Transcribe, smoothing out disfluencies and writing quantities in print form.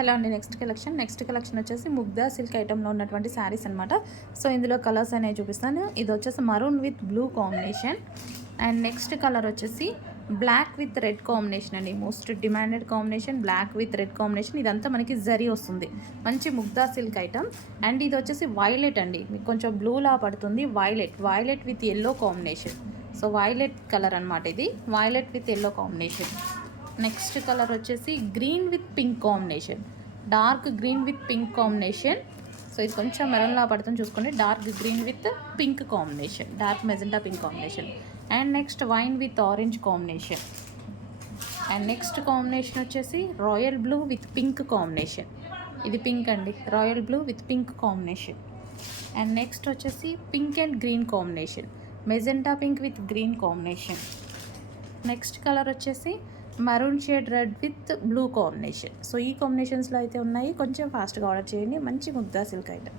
Hello అండి. Next collection వచ్చేసి ముగ్ధా silk ఐటెంలో ఉన్నటువంటి శారీస్ అనమాట. సో ఇందులో కలర్స్ అనేవి చూపిస్తాను. ఇది వచ్చేసి maroon with blue combination and next colour వచ్చేసి బ్లాక్ విత్ రెడ్ కాంబినేషన్ అండి. Most demanded combination black with red combination. ఇదంతా మనకి జరీ వస్తుంది, మంచి ముగ్ధా సిల్క్ ఐటమ్. అండ్ ఇది వచ్చేసి వైలెట్ అండి, మీకు కొంచెం బ్లూలా పడుతుంది. Violet with yellow combination. So violet colour అనమాట, ఇది violet with yellow combination. Next colour వచ్చేసి green with pink combination, dark green with pink combination. So ఇది కొంచెం మెరూన్లా పడుతుంది చూసుకోండి. Dark green with pink combination, dark magenta pink combination. And next wine with orange combination. And next combination వచ్చేసి royal blue with pink combination. ఇది pink అండి, royal blue with pink combination. And next వచ్చేసి pink and green combination, magenta pink with green combination. Next colour వచ్చేసి maroon shade red with blue combination. So ఈ కాంబినేషన్స్లో అయితే ఉన్నాయి. కొంచెం ఫాస్ట్గా ఆర్డర్ చేయండి. మంచి ముగ్ధా సిల్క్ ఐటమ్.